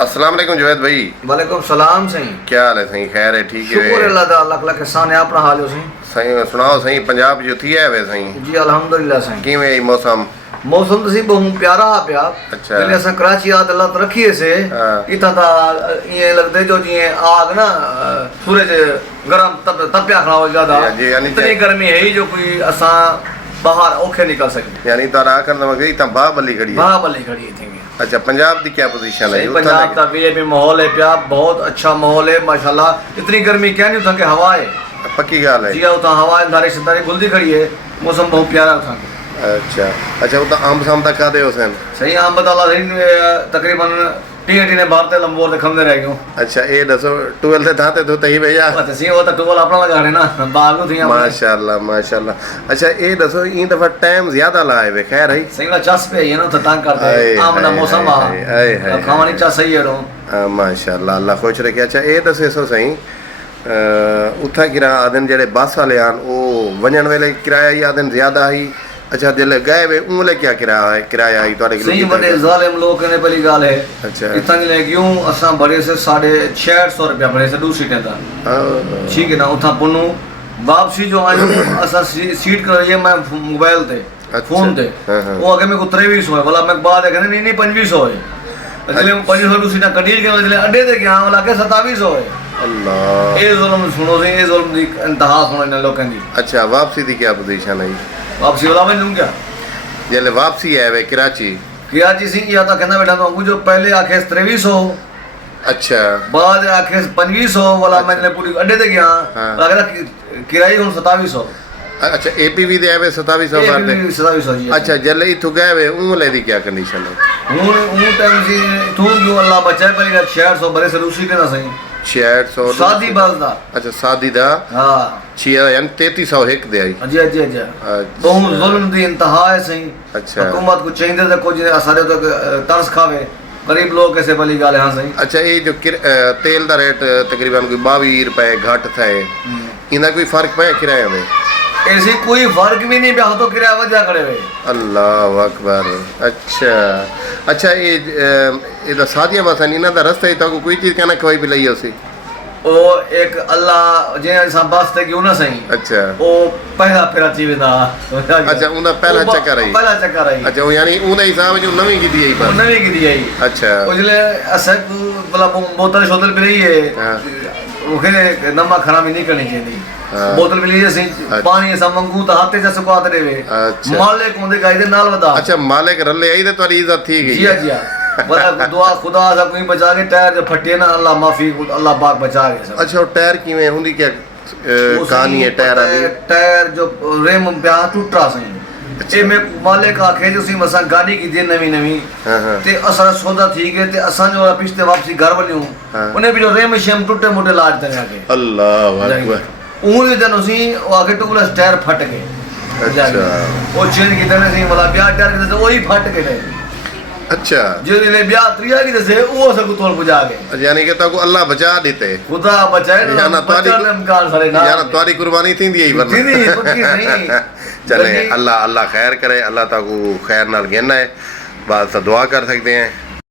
अस्सलाम वालेकुम जुवैद भाई। वालेकुम सलाम सही। क्या हाल है सही? खैर है? ठीक है? शुक्र अल्लाह दा, लख लख एहसान है। अपना हाल हो सही? सही सुनाओ सही। पंजाब जो थी है वे सही जी अल्हम्दुलिल्लाह सही। किवें मौसम? मौसम तो सी बहु प्यारा आ पिया। अच्छा। पहले असा कराची आद अल्लाह तो रखिए से हाँ। इता ता ये लगदे जो जी आग ना सूरज गरम तपिया खड़ा हो ज्यादा। जी, यानी इतनी गर्मी है ही जो कोई असा बाहर औखे निकल सके। यानी तारा आकर नमक ता बाबली खड़ी है। बाबली खड़ी थी। अच्छा, पंजाब दी क्या पोजीशन है? पंजाब का वीआईपी माहौल है प्या, बहुत अच्छा माहौल है माशाल्लाह। इतनी गर्मी क्या नहीं उठा के हवा है, पक्की गाल है जी उता हवा है, दारी सितारी बुलदी खड़ी है, मौसम बहुत प्यारा उठा के। अच्छा अच्छा, वो तो आम शाम तक का दे हुसैन सही आम बता सही तकरीबन टीने टीने बारते लंबोर खमदे रह गयो। अच्छा, ये दसो 12 ते थाते तो तही भैया अच्छा सी वो तो टोल अपना लगा रहे ना बाग नु थी माशाल्लाह माशाल्लाह। अच्छा, ये दसो ई दफा टाइम ज्यादा लाए वे? खैर है सही वाला चस पे ये ना तंग कर दे आम ना मौसम आ खावानी चा सही है रो माशाल्लाह, अल्लाह खुश रखे। अच्छा, ये दसे सो सही उथा किरा आदन जेड़े बस वाले आन ओ वजन वेले किराया ही आदन ज्यादा ही? अच्छा, दिल गए वे उमले क्या किराया है? किराया ही तोरे सही बड़े जालिम लोग ने पहली गाल है। अच्छा, इतना ले क्यों असा बड़े से 650 रुपया बड़े से दूसरी सीटें था। ठीक है ना उथा पुनु वापसी जो आयो असा सीट कर ये मैं मोबाइल ते फोन ते वो आगे में को 2300 है वाला मैं बाद है कहने नहीं 2500 है जले 2500 दूसरी ना कडी के जले अड्डे ते गया वाला के 2700 है। अल्लाह, ये जुल्म सुनो से ये जुल्म दी इंतहा सुनो इन लोगों की। अच्छा, वापसी दी क्या पोजीशन है? वापसी वाला मैं दूं क्या जले वापसी है वे कराची सी या तो कहना बेटा तो जो पहले आखे 2300 अच्छा बाद आखे 2500 वाला मैंने पूरी अड्डे ते गया लग रहा किराया हम 2700। अच्छा, एपीवी दे आवे 2700 बार दे 2700 जी। अच्छा, जले इथु गए वे उमले दी क्या कंडीशन है? उन टाइम से तू जो अल्लाह बचाए पर 600 बरे से रूसी के ना सही 600 शादी बस दा। अच्छा, शादी दा हां 6 यानी 3300 एक दे आई। जी जी जी तो जुल्म दी इंतहा है सही। अच्छा, हुकूमत को चाहिए था कुछ सारे तो तरस खावे गरीब लोग कैसे भली गाल है। हां सही। अच्छा, ये जो तेल दा रेट तकरीबन कोई 22 रुपए घट थे, इना कोई फर्क पे किराए में? ऐसी कोई फर्क भी नहीं पे तो किराया वजह करे हुए। अल्लाह अकबर। अच्छा अच्छा, ये दा सादिया बस इना दा रास्ता तो कोई चीज कहना कोई भी लई होसी ओ एक अल्लाह जे सा बस ते क्यों ना सही। अच्छा, ओ पहला फेरा चीवे दा। अच्छा, उनदा पहला चक्कर आई। पहला चक्कर आई। अच्छा, वो यानी उन हिसाब जो नवी की दी आई बस नवी की दी आई। अच्छा, उजले असा बला बोतल शोतल पे रही है ओके नमक खराबी नहीं करनी चाहिए। बोतल मिली जैसे पानी ऐसा मंगू तो हाथे जैसे को आते रे अच्छा, मालिक होंदे गाइदे नाल वदा। अच्छा, मालिक रले आई ते तोरी इज्जत थी गई। जी जी बड़ा दुआ खुदा सा कोई बचा के टायर जो फटे ना अल्लाह माफी अल्लाह पाक बचा के सब। अच्छा, टायर किवें हुंदी क्या कहानी है टायर वाली? टायर जो रेम पे टूटा सही ए में मालिक आखे जो सी मसा गाड़ी की दे नवी नवी ते असर सौदा थी गए ते असा जो पिछते वापसी घर वलियो उन्हें भी जो रेम शेम टूटे मोटे लाज तक आके। अल्लाह अकबर। उन दिन सी आगे टूला टायर फट गए। अच्छा, वो चेंज की तरह सी वाला ब्याह टायर के वही फट गए। अच्छा, जो ने ब्याह त्रिया की जैसे वो सब तोड़ बुझा गए। यानी कि ताको अल्लाह बचा देते खुदा बचाए ना याना तुम्हारी कुर्बानी थी दी वरना नहीं पक्की नहीं। चले, अल्लाह अल्लाह खैर करे, अल्लाह ताको खैर नाल गिनना है। बस दुआ कर सकते हैं।